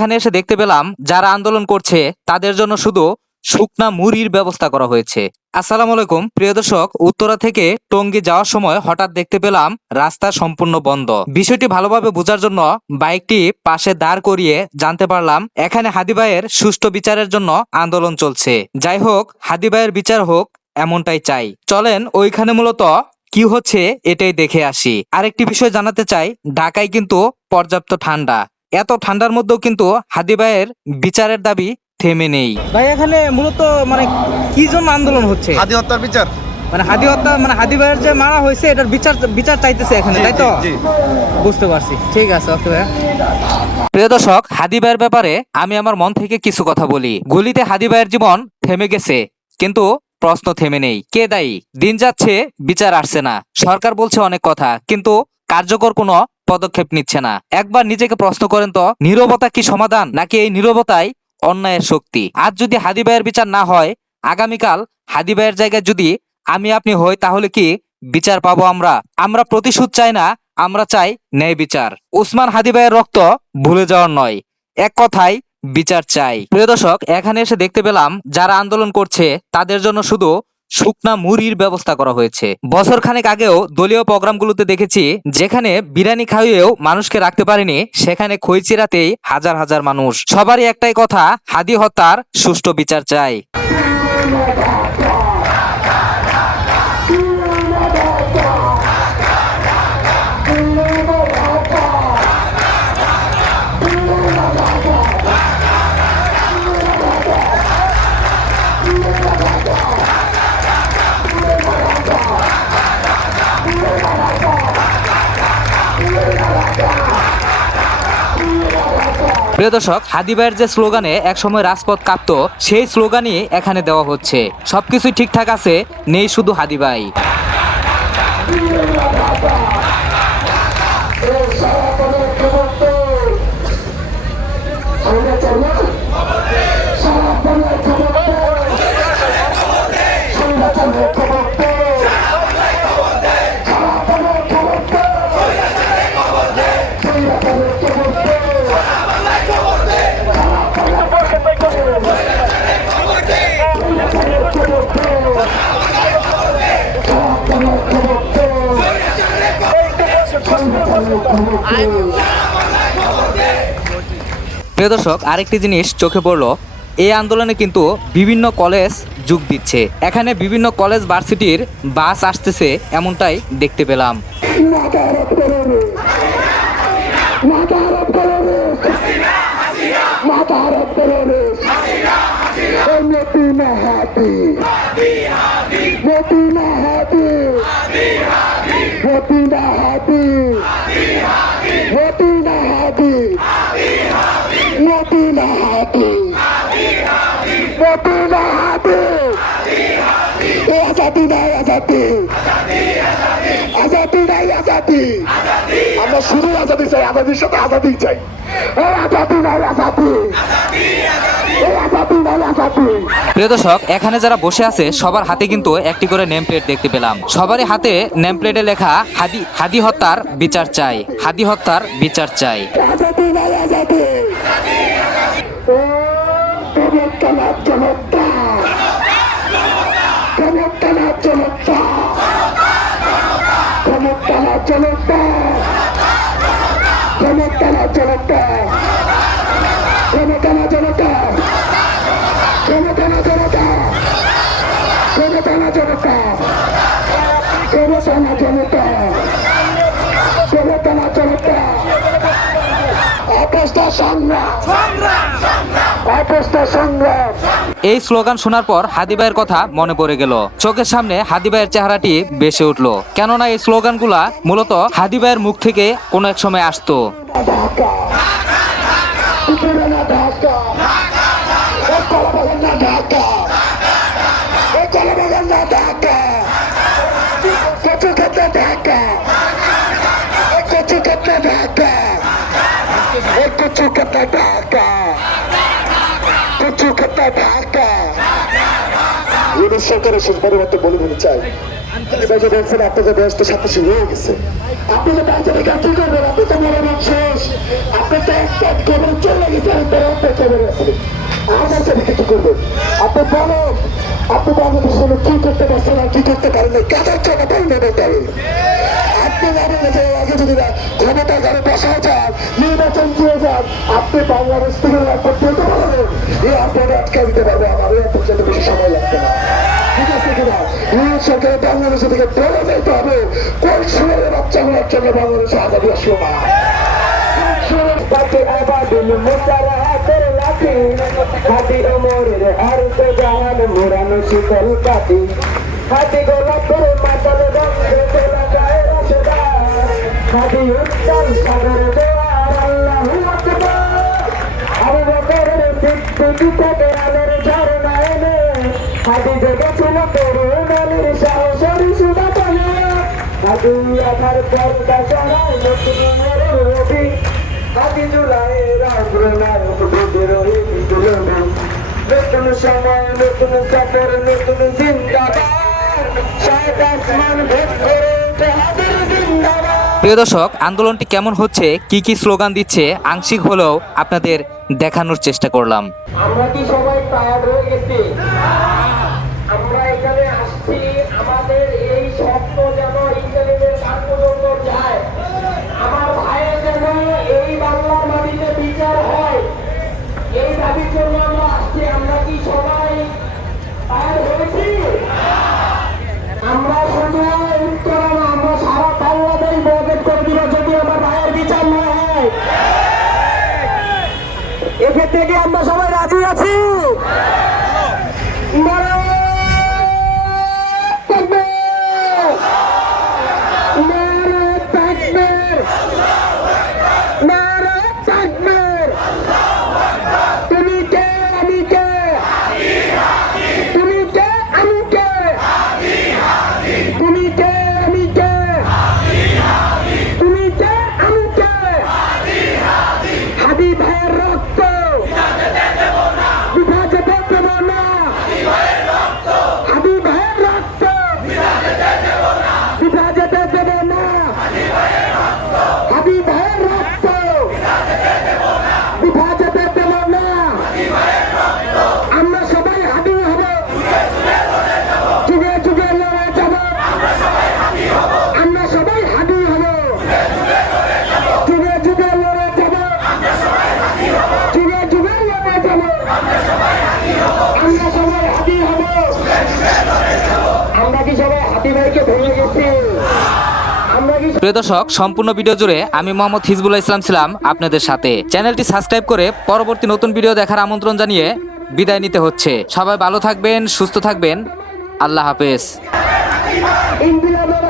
এখানে এসে দেখতে পেলাম যারা আন্দোলন করছে তাদের জন্য শুধু শুকনা মুড়ির ব্যবস্থা করা হয়েছে। আসসালামু আলাইকুম প্রিয় দর্শক, উত্তরা থেকে টঙ্গী যাওয়ার সময় হঠাৎ দেখতে পেলাম রাস্তা সম্পূর্ণ বন্ধ। বিষয়টি ভালোভাবে বোঝার জন্য বাইকটি পাশে দাঁড় করিয়ে জানতে পারলাম এখানে হাদি ভাইয়ের সুষ্ঠু বিচারের জন্য আন্দোলন চলছে। যাই হোক, হাদি ভাইয়ের বিচার হোক এমনটাই চাই। চলেন ওইখানে মূলত কি হচ্ছে এটাই দেখে আসি। আরেকটি বিষয় জানাতে চাই, ঢাকায় কিন্তু পর্যাপ্ত ঠান্ডা, এত ঠান্ডার মধ্যেও কিন্তু হাদি ভাইয়ের বিচারের দাবি থেমে নেই। ভাই এখানে মূলত মানে কি জন্য আন্দোলন হচ্ছে? হাদি হত্যার বিচার, মানে হাদি হত্যা, মানে হাদি ভাইয়ের যে মারা হয়েছে এটার বিচার চাইতেছে এখানে, তাই তো? বুঝতে পারছি, ঠিক আছে, ওকে ভাইয়া। প্রিয় দর্শক, হাদি ভাইয়ের ব্যাপারে আমি আমার মন থেকে কিছু কথা বলি। গুলিতে হাদি ভাইয়ের জীবন থেমে গেছে, কিন্তু প্রশ্ন থেমে নেই। কে দায়ী? দিন যাচ্ছে, বিচার আসছে না। সরকার বলছে অনেক কথা, কিন্তু কার্যকর কোনো পদক্ষেপ নিচ্ছে না। একবার নিজেকে প্রশ্ন করেন তো, নীরবতা কি সমাধান, নাকি এই নীরবতাই অন্যায়ের শক্তি? আজ যদি হাদি ভাইয়ের বিচার না হয়, আগামীকাল হাদি ভাইয়ের জায়গায় যদি আমি আপনি হই, তাহলে কি বিচার পাবো আমরা? আমরা প্রতিশোধ চাই না, আমরা চাই ন্যায় বিচার। উসমান হাদি ভাইয়ের রক্ত ভুলে যাওয়ার নয়, এক কথায় বিচার চাই। প্রিয় দর্শক, এখানে এসে দেখতে পেলাম যারা আন্দোলন করছে তাদের জন্য শুধু শুকনা মুড়ির ব্যবস্থা করা হয়েছে। বছর খানেক আগেও দলীয় প্রোগ্রামগুলোতে দেখেছি, যেখানে বিরিয়ানি খাইয়েও মানুষকে রাখতে পারেনি, সেখানে খই চিরাতেই হাজার হাজার মানুষ। সবারই একটাই কথা, হাদি হত্যার সুষ্ঠু বিচার চাই। প্রিয় দর্শক, হাদি ভাইয়ের যে স্লোগানে একসময় রাজপথ কাঁপতো, সেই স্লোগানই এখানে দেওয়া হচ্ছে। সবকিছুই ঠিকঠাক আছে, নেই শুধু হাদি ভাই। প্রিয় দর্শক, আরেকটি জিনিস চোখে পড়লো, এই আন্দোলনে কিন্তু বিভিন্ন কলেজ যোগ দিচ্ছে। এখানে বিভিন্ন কলেজ ভার্সিটির বাস আসতেছে, এমনটাই দেখতে পেলাম। আমরা শুধু আজাদি চাই, আজাদির সাথে আজাদি চাই। প্রিয় দর্শক, এখানে যারা বসে আছে সবার হাতে কিন্তু একটি করে নেম প্লেট দেখতে পেলাম। সবারই হাতে নেম প্লেটে লেখা হাদি হত্যার বিচার চাই, হাদি হত্যার বিচার চাই। এই স্লোগান শোনার পর হাদি ভাইয়ের কথা মনে পড়ে গেল। চোখের সামনে হাদি ভাইয়ের চেহারাটি ভেসে উঠলো, কেননা এই স্লোগানগুলা মূলত হাদি ভাইয়ের মুখ থেকে কোনো এক সময় আসতো। সরকারের শেষ পরিবর্তন বলে বলে চাই, আপনাদের বয়স তো সাথে শুরু হয়ে গেছে। আপনি তো কি করবেন? আপনি তো মনে শেষ, আপনি তো এক চলে গেছে। বিচারের দ্বারা অপেক্ষা করে আছে। আমার সাথে কিছু করবেন আপনি বলেন, আপনি বাংলাদেশের জন্য কি করতে পারছেন আর কি করতে পারেন না, কাদের জন্য পারেন না বলতে হবে। আপনি জানেন যে আগে যদি না ক্ষমতা ঘরে বসা যান, নির্বাচন দিয়ে যান, আপনি বাংলাদেশ থেকে রাজপথ পেতে পারবেন, এই আপনারা আটকে দিতে পারবে। আমার এই পর্যন্ত বেশি সময় লাগবে না, ঠিক আছে কিনা? সরকার বাংলাদেশ থেকে বলে যেতে হবে কোন সময় বাচ্চাগুলোর জন্য বাংলাদেশে আজাদি আসলো না। হাতি গোলাপের মাতাল রঙে তোলা গায়ে রসদার, হাতি উত্তাল সাগরে জোয়ার, আল্লাহু আকবার। আবু বকরের মৃত্যু থেকে আলোর ঝরনা এনে হাতি জেগেছিল তরুণ আলীর সাহসের সুধা পানে। হাতি আধার পর্দা সরায় নতুন মেরে রবি, হাতি জুলাইয়ের অগ্রনায়ক বিদ্রোহী বিপ্লবী। নতুন সময় নতুন সফর নতুন জিন্দাবাদ, সাত আসমান ভেদ করে উঠে হাতির জিন্দাবাদ। প্রিয় দর্শক, আন্দোলনটি কেমন হচ্ছে, কি কি স্লোগান দিচ্ছে আংশিক হলেও আপনাদের দেখানোর চেষ্টা করলাম। আমরা কি সবাই টায়ার্ড হয়ে গেছি? আমরা এখানে আসছি আমাদের এই স্বপ্ন যেন ইন্টারনেটের কাজ পর্যন্ত যায়, আমার ভাইয়ের যেন এই বাংলার মাটিতে বিচার হয়, এই দাবির জন্য আমরা আসছি। আমরা কি সবাই টায়ার্ড হয়েছি? আমরা শুধু উত্তর না, আমরা সারা বাংলাদেশ বয়কট করে দিব যদি আমার ভাইয়ের বিচার না হয়। এক্ষেত্রে কি আমরা সবাই রাজি আছি? নারায়ে তাকবীর! নারায়ে তাকবীর! নারায়ে তাকবীর! তুমি কে আমি কে? তুমি কে আমি কে? তুমি কে আমি কে? তুমি কে আমি কে? হাদি ভাইয়ের রক্ত বিভাজে দেব না, হাদি ভাইয়ের রক্ত বিভাজে দেব না, হাদি ভাইয়ের রক্ত বিভাজে দেব না। আমরা সবাই হাদি হব, যুগে যুগে লড়ে যাব। আমরা সবাই হাদি হব, যুগে যুগে লড়ে যাব। যুগে যুগে লড়ে যাব। আমরা সবাই হাদি হব। আমরা কি সবাই হাদি ভাইকে ভেঙে গেছি? আমরা কি প্রিয় দর্শক, সম্পূর্ণ ভিডিও জুড়ে আমি মোহাম্মদ হিজবুল্লাহ ইসলাম ছিলাম আপনাদের সাথে। চ্যানেলটি সাবস্ক্রাইব করে পরবর্তী নতুন ভিডিও দেখার আমন্ত্রণ জানিয়ে বিদায় নিতে হচ্ছে। সবাই ভালো থাকবেন, সুস্থ থাকবেন। আল্লাহ হাফেজ। ইনকিলাবের